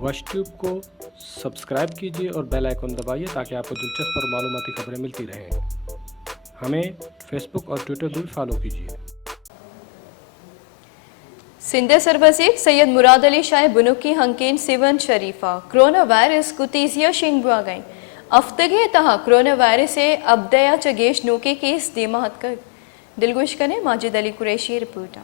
Watch tube को subscribe कीजिए और बेल आइकन दबाइए ताकि आपको दिलचस्प और मालूमाती खबरें मिलती रहें। हमें फेसबुक और ट्विटर भी फॉलो कीजिए। सिंध सरबजीर सैयद मुराद अली शाह बुनुकी हंकीन सिवन शरीफा कोरोना वायरस कुतीजिया शिंग गई अफ्तगे तहा कोरोना वायरस से अबदया चगेश नोके केस दीमहत कर दिलगुश कने माजिद अली कुरैशी रिपोर्ट।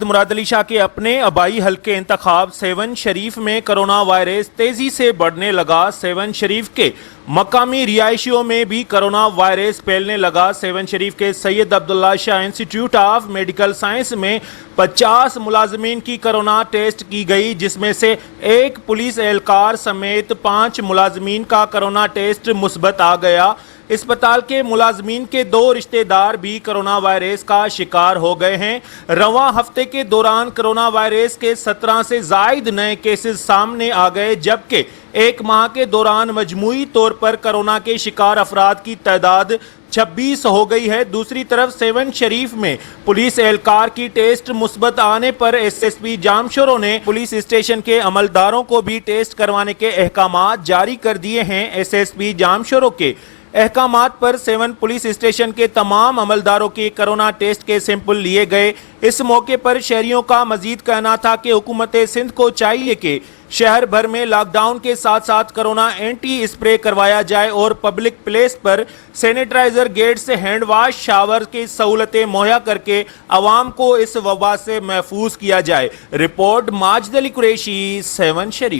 मुराद अली शाह के अपने आबाई हल्के इंतखाब सेवन शरीफ में कोरोना वायरस तेजी से बढ़ने लगा। सेवन शरीफ के मकामी रिहायशियों में भी कोरोना वायरस फैलने लगा। सेवन शरीफ के Syed Abdullah Shah institute of medical science में 50 मुलाजमीन की कोरोना टेस्ट की गई, जिसमें से एक पुलिस एहलकार समेत 5 मुलाजमीन का कोरोना टेस्ट मुस्बत आ गया। अस्पताल के मुलाजमीन के 2 रिश्तेदार भी कोरोना वायरस का शिकार हो गए हैं। रवां हफ्ते के दौरान कोरोना वायरस के 17 से जायद नए केसेस सामने आ गए, जबकि एक माह के दौरान मजमूई तौर पर कोरोना के शिकार अफराद की तादाद 26 हो गई है। दूसरी तरफ सेवन शरीफ में पुलिस एहलकार की टेस्ट मुस्बत आने पर एसएसपी जामशोरों ने पुलिस स्टेशन के अमलदारों को भी टेस्ट करवाने के अहकामात जारी कर दिए हैं। एसएसपी जामशोरों के अहकामात पर सेवन पुलिस स्टेशन के तमाम अमलदारों के कोरोना टेस्ट के सैंपल लिए गए। इस मौके पर शहरियों का मजीद कहना था कि हुकूमत सिंध को चाहिए कि शहर भर में लॉकडाउन के साथ साथ कोरोना एंटी स्प्रे करवाया जाए और पब्लिक प्लेस पर सैनिटाइजर, गेट से हैंड वाश, शावर की सहूलतें मुहैया करके आवाम को इस वबा से महफूज किया जाए। रिपोर्ट माजिद अली कुरैशी, सेवन शरीफ।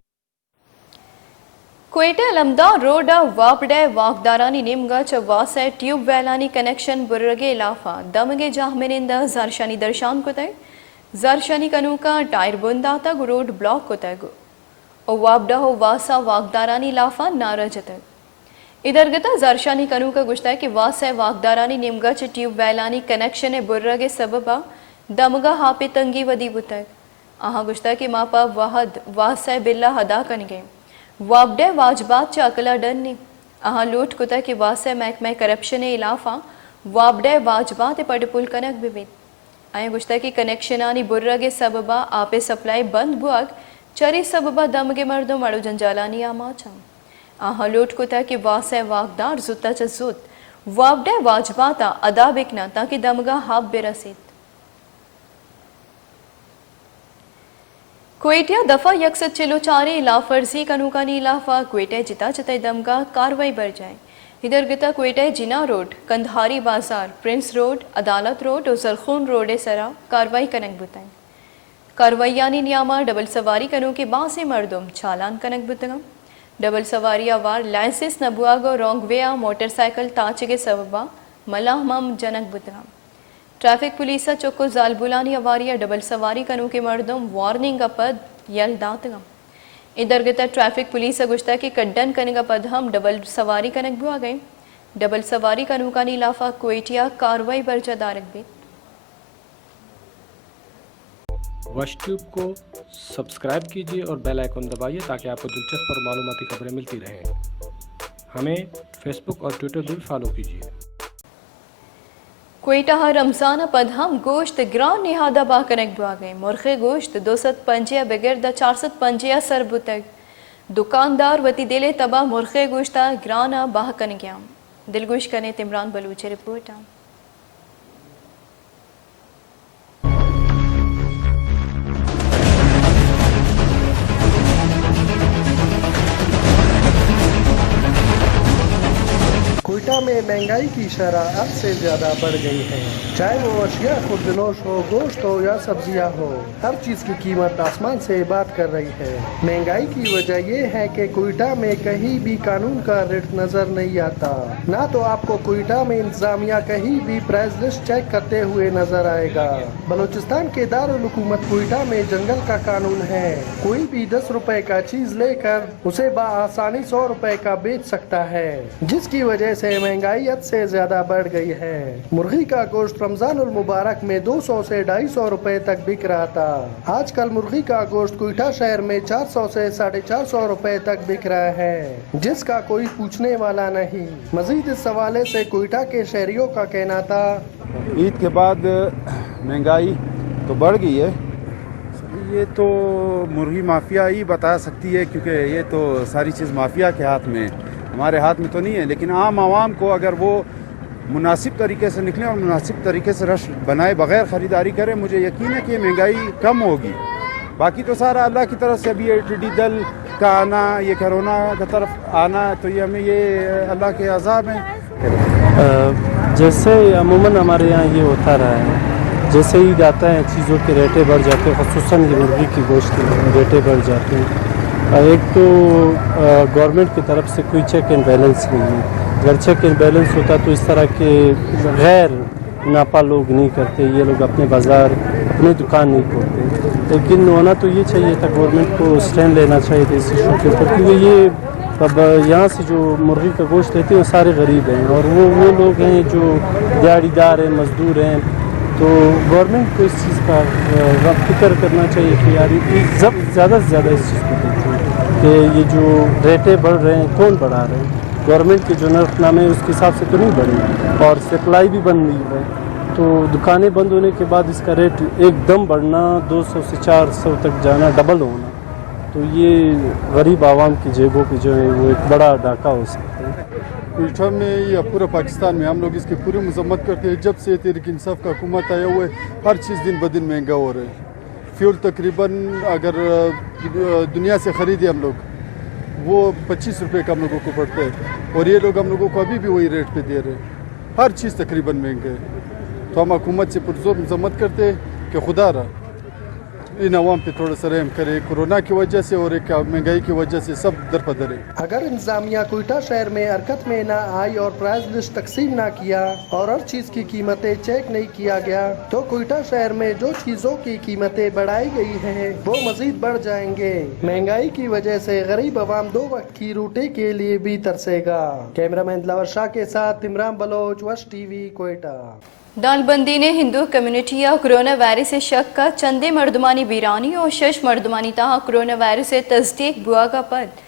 Quetta लमदार road वापडे वाकदारानी निमगा चवासे tube वेलानी connection बुर्रगे इलाफा damage जाहमिनिंद जरशानी दर्शान को तय जरशानी कनूका टायर बुंदा तक रोड ब्लॉक को तय ओ वापडा हो वासा वाकदारानी लाफा नारजत इधर गता जरशानी कनूका गुश्ता कि वासे वाकदारानी निमगा च ट्यूब वेलानी कनेक्शन बुर्रगे सबबा दमगा हापे तंगी वदी बुतक आहा गुश्ता कि मापा वाहद वासे बिल्ला हदा कनगे वापडे वाजबात च अकला डन्नी अहाँ लूट कुता कि वासे महकमे करप्शन इलाफा वापडे वाजबात पडपुल कनक बिबिन आए गुश्ता कि कनेक्शनानी बुर्रगे सबबा आपे सप्लाई बंद बुआग चरी सबबा दमगे मर्दो मड़ो जंजालानी आमाचा आहाँ लूट कुता कि वासे वाकदार जुत्ता च जुत वापडे वाजबाता अदा बिकना ताकि दमगा हाब बेरसीत। क्वेटिया दफा 144 लाफर्जी कनूकानी इलाफा क्वेटे जिता चते दमगा कार्रवाई बढ़ जाए। इधर गता क्वेटे जिना रोड, कंधारी बाजार, प्रिंस रोड, अदालत रोड और जरखून रोड सरा कार्रवाई कनक बुताएं। कार्रवाई नियामा डबल सवारी कनू के बासे मर्दुम चालान कनक बुतगम डबल सवारी आवार लाइसेंस नबुआगो रोंग वेया मोटरसाइकिल ताचे के सबबा मलाहमम जनक बुतगम। ट्रैफिक पुलिस चोको जालबुलानी अवारिया डबल सवारी कनू के मर्दम वार्निंग पद यल दातगम। इधर गता ट्रैफिक पुलिस गुश्ता के कड्डन कनग पद हम डबल सवारी कनक भी आ गए। डबल सवारी कनू का नीलाफा क्वेटिया कार्रवाई बर्जा दारक भी। वॉच ट्यूब को सब्सक्राइब कीजिए और बेल आइकन दबाइए ताकि आपको दिलचस्प और मालूमाती खबरें मिलती रहें। हमें फेसबुक और ट्विटर भी फॉलो कीजिए। क्वेटा रमजान पद हम गोश्त ग्रान निहादा बा कनक बुआ गए मुर्खे गोश्त 250 बगैर द 450 सर बुतक दुकानदार वती दिले तबा मुर्खे गोश्ता ग्राना बाह कन गया दिलगुश कने तिमरान बलूचे रिपोर्ट। क्वेटा में महंगाई की शरह अब से ज्यादा बढ़ गई है, चाहे वो अशिया खुर्दनोश हो, गोश्त हो या सब्जियां हो, हर चीज की कीमत आसमान से बात कर रही है। महंगाई की वजह ये है कि क्वेटा में कहीं भी कानून का रेट नजर नहीं आता। ना तो आपको क्वेटा में इंतजामिया कहीं भी प्राइस लिस्ट चेक करते हुए नजर आएगा। बलूचिस्तान के दारुल हुकूमत क्वेटा में जंगल का कानून है, कोई भी 10 रुपए का चीज लेकर उसे बआसानी 100 रुपए का बेच सकता है, जिसकी वजह से महंगाई हद से ज्यादा बढ़ गई है। मुर्गी का गोश्त रमजानुल मुबारक में 200 से 250 रुपए तक बिक रहा था। आजकल मुर्गी का गोश्त क्वेटा शहर में 400 से 450 रुपए तक बिक रहा है, जिसका कोई पूछने वाला नहीं। मजीद इस हवाले से क्वेटा के शहरियों का कहना था, ईद के बाद महंगाई तो बढ़ गई है, یہ تو مرغی مافیا ہی بتا سکتی ہے، کیونکہ یہ تو ساری چیز مافیا کے ہاتھ میں، ہمارے ہاتھ میں تو نہیں ہے. لیکن عام عوام کو اگر وہ مناسب طریقے سے نکلیں اور مناسب طریقے سے رش بنائے بغیر خریداری کریں، مجھے یقین ہے کہ مہنگائی کم ہوگی. باقی تو سارا اللہ کی طرف سے. ابھی یہ ٹڈی دل کا آنا، یہ کرونا کی طرف آنا، تو یہ ہمیں یہ اللہ کے عذاب ہیں. جیسے عموماً ہمارے یہاں یہ ہوتا رہا ہے، جیسے عید آتا ہے چیزوں کے ریٹیں بڑھ جاتے ہیں، خصوصاً یہ مرغی کی گوشت کی ریٹیں بڑھ جاتی ہیں. ایک تو گورنمنٹ کی طرف سے کوئی چیک اینڈ بیلنس نہیں ہے. اگر چیک اینڈ بیلنس ہوتا تو اس طرح کے غیر ناپا لوگ نہیں کرتے، یہ لوگ اپنے بازار اپنے دکان نہیں کھولتے. لیکن ہونا تو یہ چاہیے تھا، گورنمنٹ کو اسٹینڈ لینا چاہیے تھا اس ایشو کے اوپر، کیونکہ یہ اب یہاں سے جو مرغی کا گوشت لیتے ہیں وہ سارے غریب ہیں، اور وہ لوگ ہیں جو دیہڑی دار ہیں، مزدور ہیں. تو گورنمنٹ کو اس چیز کا فکر کرنا چاہیے کہ یار زیادہ سے زیادہ اس چیز کو دیکھیں کہ یہ جو ریٹیں بڑھ رہے ہیں کون بڑھا رہے ہیں. گورنمنٹ کے جو نرخ نامے اس کے حساب سے تو نہیں بڑھے، اور سپلائی بھی بند نہیں ہے. تو دکانیں بند ہونے کے بعد اس کا ریٹ ایک دم بڑھنا، 200 سے 400 تک جانا، ڈبل ہونا، تو یہ غریب عوام کی جیبوں کی جو ہے وہ ایک بڑا ڈاکہ ہو سکتا ہے. کوئٹہ میں یا پورا پاکستان میں ہم لوگ اس کی پوری مذمت کرتے ہیں. جب سے تحریک انصاف کا حکومت آیا ہوا ہے، ہر چیز دن بدن مہنگا ہو رہا ہے. فیول تقریباً اگر دنیا سے خریدے ہم لوگ، وہ 25 روپے کا ہم لوگوں کو پڑتا ہے، اور یہ لوگ ہم لوگوں کو ابھی بھی وہی ریٹ پہ دے رہے ہیں. ہر چیز تقریباً مہنگا ہے. تو ہم حکومت سے پرزور مذمت کرتے ہیں کہ خدا رہا ان عوام پہ تھوڑا سا رحم کرے. کورونا کی وجہ سے اور ایک مہنگائی کی وجہ سے سب درپدر ہے. اگر انتظامیہ کوئٹہ شہر میں حرکت میں نہ آئی اور پرائز لسٹ تقسیم نہ کیا اور ہر چیز کی قیمتیں چیک نہیں کیا گیا تو کوئٹہ شہر میں جو چیزوں کی قیمتیں بڑھائی گئی ہیں وہ مزید بڑھ جائیں گے. مہنگائی کی وجہ سے غریب عوام 2 وقت کی روٹی کے لیے بھی ترسے گا. کیمرہ مین دلاور شاہ کے ساتھ عمران بلوچ، وش ٹی وی، کوئٹہ. دال بندی نے ہندو کمیونٹی یا کرونا وائرس سے شک کا چندے مردمانی بیرانی اور 6 مردمانی تاہا کرونا وائرس سے تصدیق بوا کا پد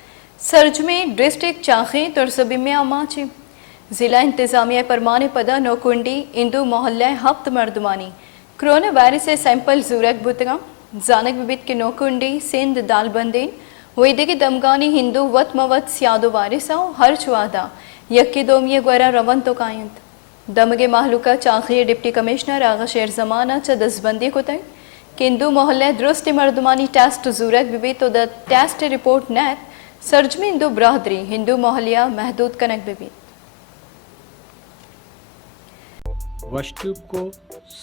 سرج میں ڈسٹرکٹ چاخیں ترسبی میں آماچے. ضلع انتظامیہ پرمانے پدا نوکنڈی ہندو محلہ 7 مردمانی کرونا وائرس سے سیمپل زورک بتگا. زانک ببیت کے نوکنڈی سندھ دال بندین ویدے کی دمگانی ہندو وط موت سیادو وارثا ہر چوادہ یکی دومیہ گورا رون تو کائنت. دمگے محلوکہ چاخی ڈپٹی کمشنر آغا شیر زمانہ چا دستبندی کو تک کہ ہندو محلہ درست مردمانی ٹیسٹ زورک بھی تو دا ٹیسٹ رپورٹ نیت سرج میں ہندو برادری ہندو محلیہ محدود کنک بھی. وش ٹیوب کو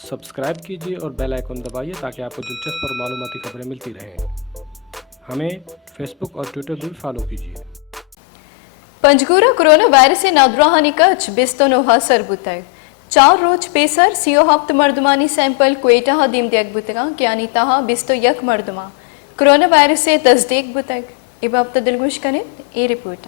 سبسکرائب کیجیے اور بیل آئیکن دبائیے تاکہ آپ کو دلچسپ اور معلوماتی خبریں ملتی رہیں. ہمیں فیس بک اور ٹویٹر بھی فالو کیجیے. پنجگورہ کرونا وائرس سے نادراہانی کچ بستو نوہا سر بتگ 4 روز پیسر 37 مردمانی سیمپل کوئٹہ دیم دیگ بتگا کیانی تاہا 21 مردمہ کرونا وائرس سے تصدیق بتگ. اباب دلگوش کریں اے رپورٹ.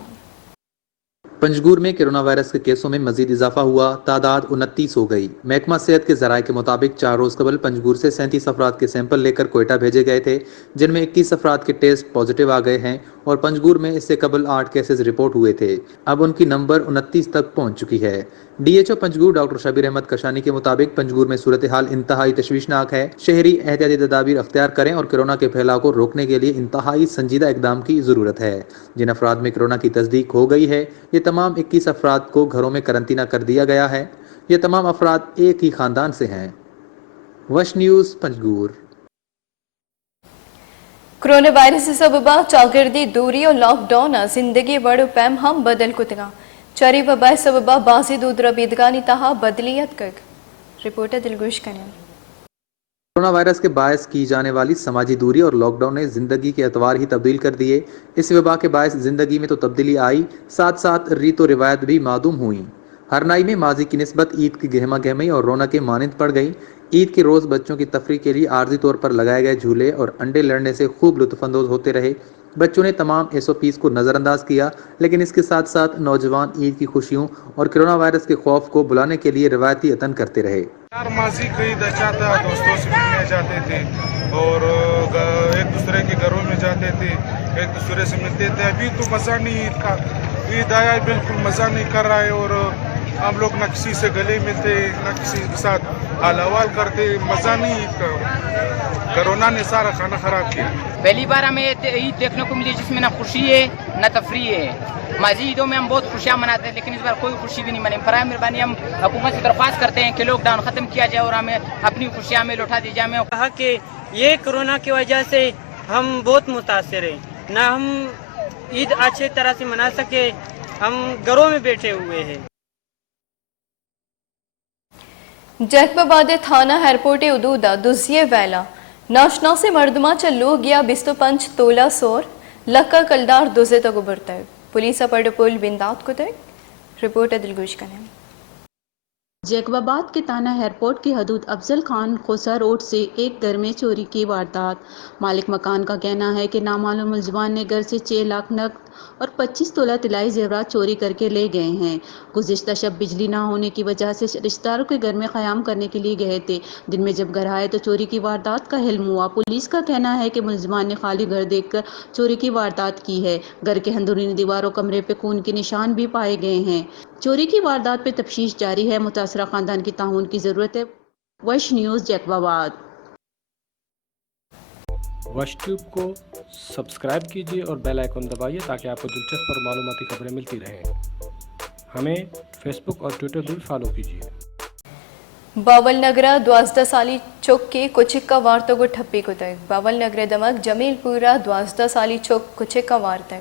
پنجگور میں کرونا وائرس کے کیسوں میں مزید اضافہ ہوا، تعداد 29 ہو گئی. محکمہ صحت کے ذرائع کے مطابق 4 روز قبل پنجگور سے 37 افراد کے سیمپل لے کر کوئٹہ بھیجے گئے تھے، جن میں 21 افراد کے ٹیسٹ پازیٹیو آ گئے ہیں اور پنجگور میں اس سے قبل 8 کیسز رپورٹ ہوئے تھے. اب ان کی نمبر 29 تک پہنچ چکی ہے. D H O Panjgur doctor Shabbir Ahmed Kashani کے مطابق پنجگور میں صورتحال انتہائی تشویشناک ہے. شہری احتیاطی تدابیر اختیار کریں اور کورونا کے پھیلاؤ کو روکنے کے لیے انتہائی سنجیدہ اقدام کی ضرورت ہے. جن افراد میں کورونا کی تصدیق ہو گئی ہے، یہ تمام 21 افراد کو گھروں میں قرنطینہ کر دیا گیا ہے. یہ تمام افراد ایک ہی خاندان سے ہیں. وش نیوز پنجگور. کرونا وائرس سے سببا چاگردی دوری اور لاک ڈاؤن زندگی بڑو پیم ہم بدل کتگا چاری وبا سببا بازی دودرا بیدگانی تاہا بدلیت کگ. رپورٹر دلگوش کریں. کورونا وائرس کے باعث کی جانے والی سماجی دوری اور لاک ڈاؤن نے زندگی کے اطوار ہی تبدیل کر دیے. اس وبا کے باعث زندگی میں تو تبدیلی آئی، ساتھ ساتھ ریت و روایت بھی معدوم ہوئیں. ہرنائی میں ماضی کی نسبت عید کی گہما گہمی اور رونقیں مانند پڑ گئی. عید کے روز بچوں کی تفریح کے لیے عارضی طور پر لگائے گئے جھولے اور انڈے لڑنے سے خوب لطف اندوز ہوتے رہے. بچوں نے تمام SOPs کو نظر انداز کیا، لیکن اس کے ساتھ ساتھ نوجوان عید کی خوشیوں اور کورونا وائرس کے خوف کو بلانے کے لیے روایتی عطن کرتے رہے. ماضی کا عید اچھا تھا، دوستوں سے ملنے جاتے تھے اور ایک دوسرے کے گھروں میں جاتے تھے، ایک دوسرے سے ملتے تھے. ابھی تو مزہ نہیں عید کا. عید آیا بالکل مزہ نہیں کر رہا ہے اور ہم لوگ نہ کسی سے گلے ملتے نہ کسی کے ساتھ हाल हवाल करते, मज़ा नहीं ईद का, कोरोना ने सारा खाना ख़राब किया। पहली बार हमें ईद देखने को मिली जिसमें ना खुशी है ना तफरी है। माजी ईदों में हम बहुत खुशियाँ मनाते हैं, लेकिन इस बार कोई खुशी भी नहीं मनी। बराए मेहरबानी हम हुकूमत से दरख्वास्त करते हैं कि लॉकडाउन ख़त्म किया जाए और हमें अपनी खुशियाँ में लौटा दी जाए। हमें कहा कि ये कोरोना की वजह से हम बहुत मुतासर हैं, ना हम ईद अच्छी तरह से मना सके, हम घरों में बैठे हुए हैं। जैकबाबाद थाना एयरपोर्ट उदूदा दुजिये वैला नाशना से मर्दमा चलो गया 25 तोला सोर लक्का कलदार दुजे तक उबरता है। पुलिस अपरडपुल बिंदात को तक रिपोर्ट दिलगुश करें। जैकबाबाद के थाना एयरपोर्ट की हदूद अफजल खान खोसा रोड से एक घर में चोरी की वारदात। मालिक मकान का कहना है कि नामालूम मुलजमान ने घर से 6 लाख नकद और 25 तोला तिलाई जेवरात चोरी करके ले गए हैं। गुज़िश्ता शब बिजली ना होने की वजह से रिश्तेदारों के घर में क़याम करने के लिए गए थे। दिन में जब घर आए तो चोरी की वारदात का हिल्म हुआ। पुलिस का कहना है कि मुलजमान ने खाली घर देखकर चोरी की वारदात की है। घर के अंदरूनी दीवारों कमरे पे खून के निशान भी पाए गए हैं। चोरी की वारदात पे तफ्तीश जारी है। मुतासरा खानदान की ताउन की ज़रूरत है। वश न्यूज़ जैकबाबाद। वश ट्यूब को सब्सक्राइब कीजिए और बेल आइकन दबाइए ताकि आपको दिलचस्प और मालूमाती खबरें मिलती रहें। हमें फेसबुक और ट्विटर भी फॉलो कीजिए। बावल नगरा 12 साली चौक के कुचिक्का वार्ता को ठप्पी को तक बावल नगर दमक जमीलपुरा 12 साली चौक कुचिक्का वार्ता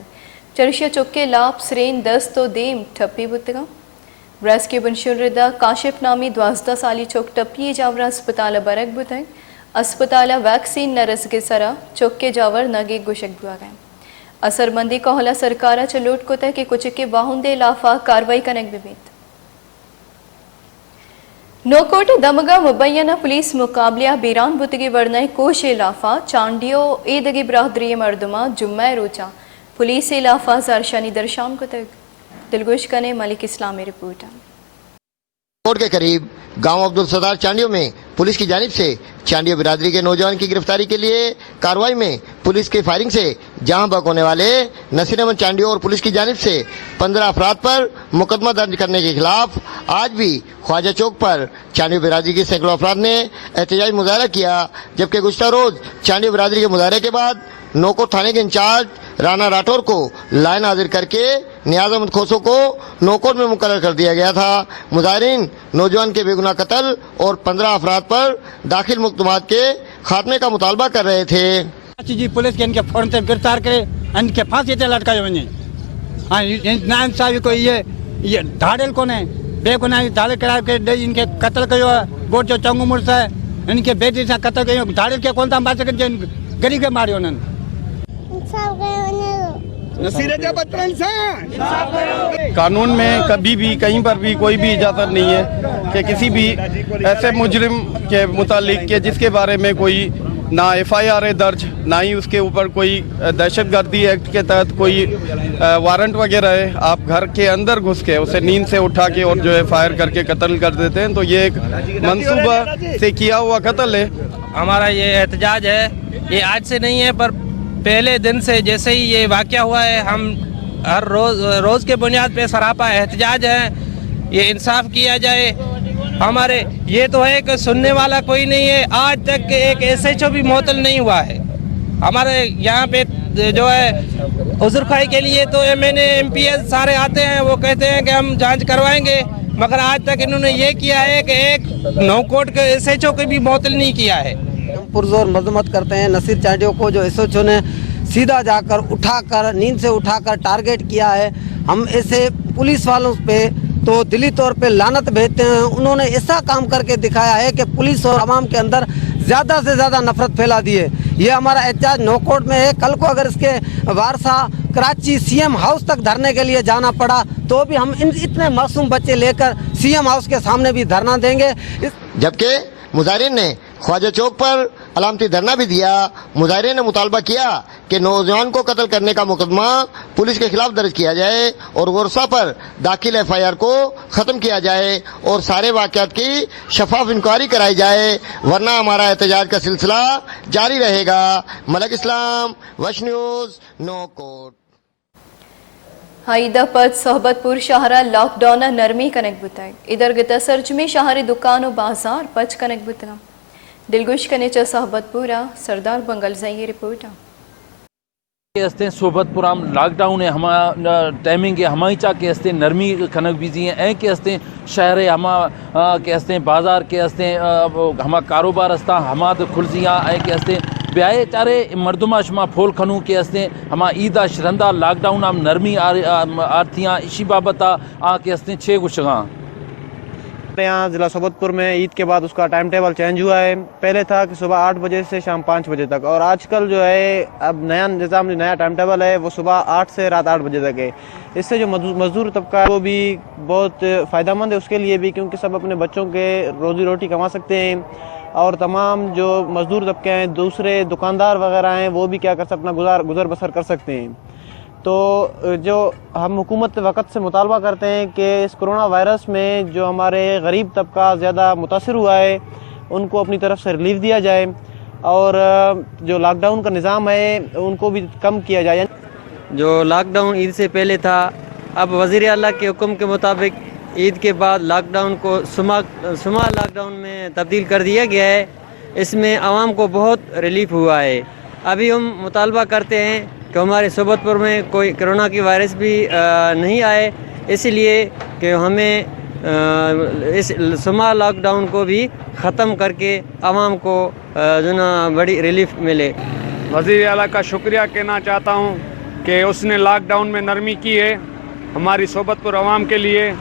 चरशिया चौक के लाभ सरेन 10 तो देम ठप्पी बुतगा ब्रस के बनशुरदा काशिफ नामी 12 साली चौक टप्पी जावरा अस्पताल बरक बुतग अस्पताल वैक्सीन नरस के सरा चौक के जावर नगे गुशक बुआ गए असरमंदी कहला सरकारा चलोट को तय के कुछ के वाहुंदे लाफा कार्रवाई कनक बिबित नोकोट दमगा मुबैना पुलिस मुकाबलिया बीरान बुतगी वर्नय कोशे लाफा चांडियो ईदगी बरादरी मर्दमा जुम्मे रोचा पुलिस लाफा जारशानी दरशान को तक दिलगुश कने मलिक इस्लामी रिपोर्ट। कोट के करीब गांव अब्दुल सदार चांडियों में पुलिस की जानिब से चांडियो बिरादरी के नौजवान की गिरफ्तारी के लिए कार्रवाई में पुलिस की फायरिंग से जहां बक होने वाले नसीर अहमद चांडियो और पुलिस की जानिब से 15 अफराद पर मुकदमा दर्ज करने के खिलाफ आज भी ख्वाजा चौक पर चांडियो बिरादरी के सैकड़ों अफराद ने एहतजाजी मुजाहरा किया। जबकि गुज़श्ता रोज चांडियो बिरादरी के मुजाहरे के बाद नोकोट थाने के इंचार्ज राना राठौर को लाइन हाजिर करके नियाज अहमद खोसो को नोकोट में मुकर्रर कर दिया गया था। मुजाहिरीन नौजवान के बेगुनाह कत्ल और 15 अफराद पर दाखिल मुकदमात के खात्मे का मुतालबा कर रहे थे। जी पुलिस के इनके फौरन से गिरफ्तार करे, इनके फांसी से लटकाए वने। हाँ ना इंसाफी को ये धाड़ेल कोने बेगुनाह धाड़ेल करा के इनके कत्ल कयो गोट जो चंगू मुर्स है इनके बेटी से कत्ल कयो धाड़ेल के कौन सा बात के गरीब के मारियो न कानून में कभी भी कहीं पर भी कोई भी इजाज़त नहीं है कि किसी भी ऐसे मुजरिम के मुतालिक के जिसके बारे में कोई ना FIR है दर्ज, ना ही उसके ऊपर कोई दहशतगर्दी एक्ट के तहत कोई वारंट वगैरह है, आप घर के अंदर घुस के उसे नींद से उठा के और जो है फायर करके कत्ल कर देते हैं। तो ये एक मंसूबा से किया हुआ कत्ल है। हमारा ये एहतजाज है, ये आज से नहीं है पर पहले दिन से जैसे ही ये वाक़या हुआ है हम हर रोज़ के बुनियाद पे सरापा एहतजाज है, ये इंसाफ किया जाए। हमारे ये तो है कि सुनने वाला कोई नहीं है, आज तक एक SHO भी मुअत्तल नहीं हुआ है। हमारे यहाँ पे जो है उज़्र खाई के लिए तो MNA MPS सारे आते हैं, वो कहते हैं कि हम जांच करवाएंगे, मगर आज तक इन्होंने ये किया है कि एक नौकोट के SHO को भी मुअत्तल नहीं किया है। पुरजोर मजम्मत करते हैं नसीर चांडियो को जो SHO ने सीधा जाकर उठाकर नींद से उठाकर टारगेट किया है। हम ऐसे पुलिस वालों पे तो दिली तौर पे लानत भेजते हैं। उन्होंने ऐसा काम करके दिखाया है कि पुलिस और आवाम के अंदर ज़्यादा से ज़्यादा नफरत फैला दी है। ये हमारा एहतजाज नौकोट में है। कल को अगर इसके वारसा कराची CM हाउस तक धरने के लिए जाना पड़ा तो भी हम इतने मासूम बच्चे लेकर CM हाउस के सामने भी धरना देंगे। जबकि मुजाहिरीन ने ख्वाजा चौक पर अलामती धरना भी दिया। मुजाहिरीन ने मुतालबा किया कि नौजवान को कत्ल करने का मुकदमा पुलिस के खिलाफ दर्ज किया जाए और गुरसा पर दाखिल FIR को ख़त्म किया जाए और सारे वाक़यात की शफाफ इंक्वायरी कराई जाए, वरना हमारा एहतजाज का सिलसिला जारी रहेगा। मलिक इस्लाम, वश न्यूज़, नोकोट। हाइदा पद सोहबतपुर शहरा लॉकडाउन नरमी कनेक्ट बुताई इधर गता सर्च में शहरी दुकानों बाजार पच कनेक्ट बुतना दिलगुश कने च सोहबतपुरा सरदार बंगल जई रिपोर्ट के हस्ते सोबतपुराम लॉकडाउन है हमा टाइमिंग के हमारी चा के हस्ते नरमी खनक बिजी हैं ऐ के हस्ते शहर हमा के हस्ते बाजार के हस्ते हमा कारोबार हस्ता हमा तो खुलजियाँ ऐ के हस्ते ब्याहे चारे मर्दुमा शमा फोल खनू के हस्ते हमा ईदा शरंदा लॉकडाउन आम नरमी आर्थियाँ इसी बाबत आ के हस्ते 6 गुशगा यहाँ ज़िला सोबतपुर में ईद के बाद उसका टाइम टेबल चेंज हुआ है। पहले था कि सुबह 8 बजे से शाम 5 बजे तक, और आजकल जो है अब नया निज़ाम नया टाइम टेबल है वो सुबह 8 से रात 8 बजे तक है। इससे जो मज़दूर तबका है वो भी बहुत फ़ायदेमंद है उसके लिए भी, क्योंकि सब अपने बच्चों के रोज़ी रोटी कमा सकते हैं, और तमाम जो मज़दूर तबके हैं दूसरे दुकानदार वगैरह हैं वो भी क्या कर सकते अपना गुज़र बसर कर सकते हैं। तो जो हम हुकूमत वक़्त से मुतालबा करते हैं कि इस कोरोना वायरस में जो हमारे गरीब तबका ज़्यादा मुतासिर हुआ है उनको अपनी तरफ से रिलीफ दिया जाए, और जो लॉकडाउन का निज़ाम है उनको भी कम किया जाए। जो लॉकडाउन ईद से पहले था, अब वज़ीर आला के हुक्म के मुताबिक ईद के बाद लॉकडाउन को सुमा लॉकडाउन में तब्दील कर दिया गया है। इसमें आवाम को बहुत रिलीफ हुआ है। अभी हम मुतालबा करते हैं कि हमारे सोबतपुर में कोई कोरोना की वायरस भी नहीं आए, इसलिए कि हमें इस सुमा लॉकडाउन को भी ख़त्म करके आवाम को जो ना बड़ी रिलीफ मिले। वज़ीर आला का शुक्रिया कहना चाहता हूँ कि उसने लॉकडाउन में नरमी की है हमारी सोबतपुर आवाम के लिए।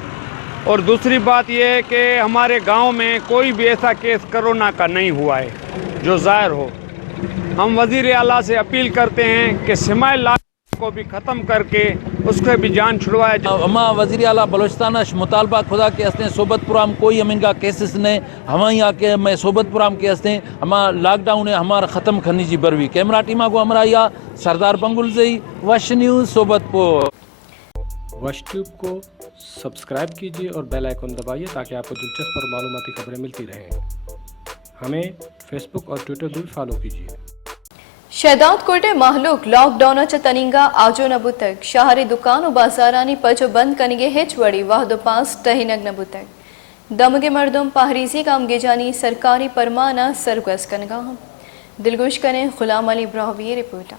और दूसरी बात यह है कि हमारे गांव में कोई भी ऐसा केस कोरोना का नहीं हुआ है जो ज़ाहिर हो। हम वज़ीर आला से अपील करते हैं कि सिमाई लॉकडाउन को भी ख़त्म करके उसके भी जान छुड़वाया जाए। हमा वज़ीर आला बलोचिस्तान मुतालबा खुदा के हस्ते सोबतपुराम कोई हम इनका केसेस ने हमारे यहाँ के मैं सोबतपुराम के हस्ते हमारा लॉकडाउन है हमारा ख़त्म करनी जी बरवी। कैमरा टीमा को हमारा या सरदार बंगुल जई वश न्यूज़ सोबतपुर। वश ट्यूब को सब्सक्राइब कीजिए और बेल आइकन दबाइए ताकि आपको दिलचस्प और मालूमाती खबरें मिलती रहें। हमें फेसबुक और ट्विटर भी फॉलो कीजिए। शहदाद कोटे महलूक लॉकडाउन च तनिंगा आजो नबुतक शहरी दुकान और बाजारानी पचो बंद कनिगे हेच वड़ी वाहदो पास टहिनग नबुतक दमगे मर्दम पहरीजी कामगे जानी सरकारी परमाना सरगस कनगा दिलगुश कने गुलाम अली ब्राहवी रिपोर्ट।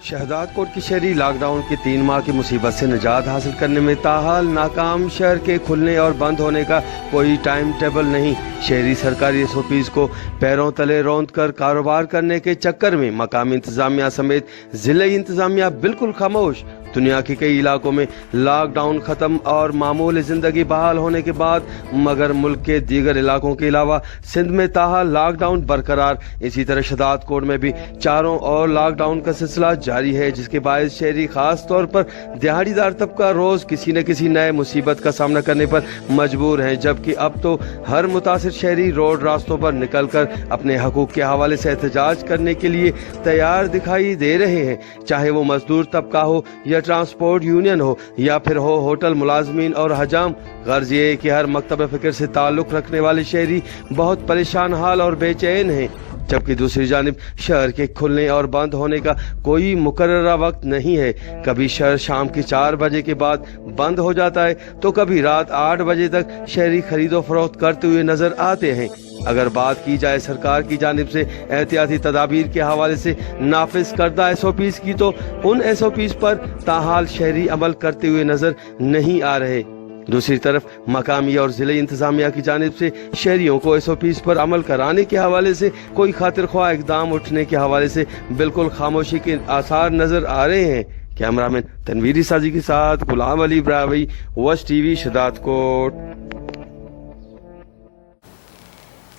शहदाद कोट की शहरी लॉकडाउन की 3 माह की मुसीबत से निजात हासिल करने में ताहाल नाकाम। शहर के खुलने और बंद होने का कोई टाइम टेबल नहीं। शहरी सरकारी SOPs को पैरों तले रौंद कर कारोबार करने के चक्कर में मकामी इंतजामिया समेत जिले इंतजामिया बिल्कुल खामोश। दुनिया के कई इलाकों में लॉकडाउन ख़त्म और मामूल ज़िंदगी बहाल होने के बाद मगर मुल्क के दीगर इलाकों के अलावा सिंध में ताहाल लॉकडाउन बरकरार। इसी तरह शहदाद कोट में भी चारों ओर लॉकडाउन का सिलसिला जारी है, जिसके बायस शहरी खास तौर पर दिहाड़ीदार तबका रोज़ किसी न किसी नए मुसीबत का सामना करने पर मजबूर हैं। जबकि अब तो हर मुतासिर शहरी रोड रास्तों पर निकल कर अपने हकूक़ के हवाले से एहतजाज करने के लिए तैयार दिखाई दे रहे हैं, चाहे वो मजदूर तबका हो या ट्रांसपोर्ट यूनियन हो या फिर हो होटल मुलाजमीन और हजाम। गर्ज ये कि हर मकतब फिक्र से ताल्लुक़ रखने वाले शहरी बहुत परेशान हाल और बेचैन हैं, जबकि दूसरी जानिब शहर के खुलने और बंद होने का कोई मुकर्ररा वक्त नहीं है। कभी शहर शाम के 4 बजे के बाद बंद हो जाता है तो कभी रात 8 बजे तक शहरी खरीदो फरोख्त करते हुए नजर आते हैं। अगर बात की जाए सरकार की जानिब से एहतियाती तदाबीर के हवाले से नाफिज करदा SOPs की, तो उन SOPs पर ताहाल शहरी अमल करते हुए नजर नहीं आ रहे। दूसरी तरफ मकामी और जिले इंतजामिया की जानिब से शहरियों को SOPs पर अमल कराने के हवाले से कोई खातिर ख्वाह इकदाम उठने के हवाले से बिल्कुल खामोशी के आसार नजर आ रहे हैं। कैमरामैन तनवीरी साजी के साथ गुलाम अली ब्रावी, वश TV शहदाद कोट।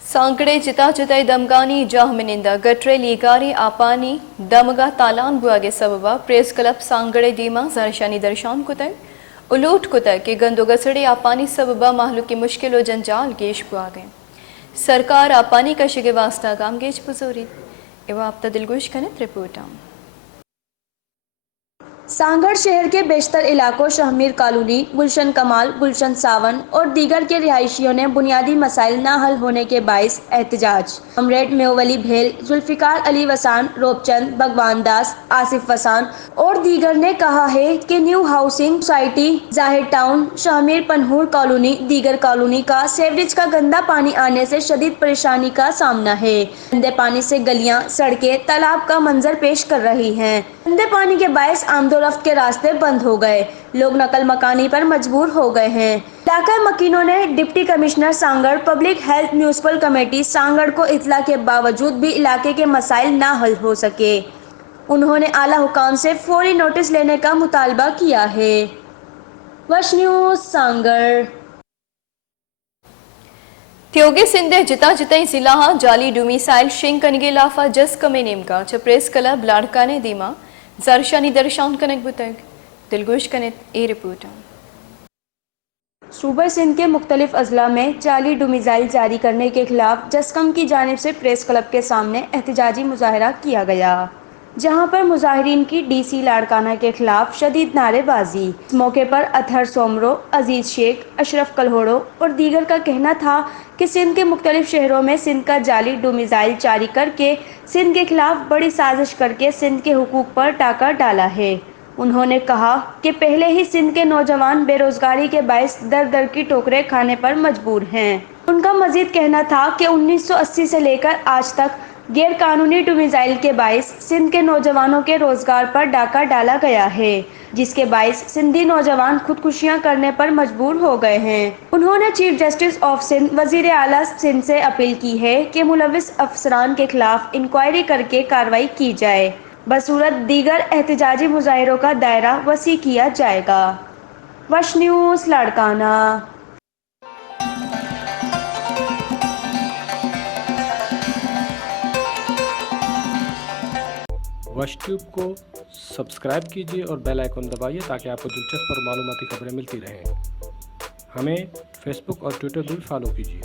सांकड़े चिता चिताई दमगानी जाहमिनिंदा गटरे लीगारी आपानी दमगा तालान बुआगे सबबा प्रेस क्लब सांगड़े दीमा जरशानी दर्शान कुतय उलूट कुतय के गंदो गसड़े आपानी सबबा माहलू की मुश्किल व जंजाल गेश बुआ गए। सरकार आपानी का शिगे वास्ता काम गेज पुजोरी एवं आप दिलगुश कने रिपोर्ट। सांगड़ शहर के बेशतर इलाकों शहमीर कॉलोनी, गुलशन कमाल, गुलशन सावन और दीगर के रिहायशियों ने बुनियादी मसाइल ना हल होने के बाइस एहतजाज। कमरेड मेवली भेल, जुल्फिकार अली वसान, रोपचंद, भगवान दास, आसिफ वसान और दीगर ने कहा है कि न्यू हाउसिंग सोसाइटी, जाहिर टाउन, शहमीर पनहूर कॉलोनी, दीगर कॉलोनी का सेवरेज का गंदा पानी आने से शदीद परेशानी का सामना है। गंदे पानी से गलियां, सड़कें, तालाब का मंजर पेश कर रही हैं। गंदे पानी के बायस आमदोरफ्त के रास्ते बंद हो गए, लोग नकल मकानी पर मजबूर हो गए हैं। इलाका मकीनों ने deputy commissioner Sanghar, public health municipal committee Sanghar को इतला के बावजूद भी इलाके के मसाइल ना हल हो सके। उन्होंने आला हुकाम से फौरी नोटिस लेने का मुतालबा किया है। वश न्यूज़ सांगड़। त्योगे सिंधे जिता जिताई जिला जाली डोमिसाइल शिंकनगे लाफा जस कमे नेमका च प्रेस क्लब लाड़काने दीमा जरशानी दर्शान कनेक बुतक दिलगोश कनेत ए रिपोर्ट। सूबा सिंध के मुख्तलिफ अजला में जाली डोमिसाइल जारी करने के खिलाफ जसकम की जानिब से प्रेस क्लब के सामने एहतजाजी मुजाहरा किया गया, जहां पर मुजाहिरीन की डीसी लाड़काना के खिलाफ शदीद नारेबाजी। इस मौके पर अतहर सोमरो, अजीज शेख, अशरफ कलहोड़ो और दीगर का कहना था कि सिंध के मुख्तलिफ शहरों में सिंध का जाली डोमिसाइल जारी करके सिंध के खिलाफ बड़ी साजिश करके सिंध के हुकूक पर टाका डाला है। उन्होंने कहा कि पहले ही सिंध के नौजवान बेरोजगारी के बायस दर दर की ठोकरें खाने पर मजबूर हैं। उनका मजीद कहना था कि 1980 से लेकर आज तक गैर कानूनी डोमिसाइल के बायस सिंध के नौजवानों के रोजगार पर डाका डाला गया है, जिसके बायस सिंधी नौजवान खुदकुशियां करने पर मजबूर हो गए हैं। उन्होंने चीफ जस्टिस ऑफ सिंध, वजीर आला सिंध से अपील की है कि मुलविस अफसरान के खिलाफ इंक्वायरी करके कार्रवाई की जाए, बसूरत दीगर एहतजाजी मुजाहिरों का दायरा वसी किया जाएगा। वश न्यूज़ लाड़काना। वश ट्यूब को सब्सक्राइब कीजिए और बेल आइकन दबाइए ताकि आपको दिलचस्प और मालूमाती खबरें मिलती रहें। हमें फेसबुक और ट्विटर भी फॉलो कीजिए।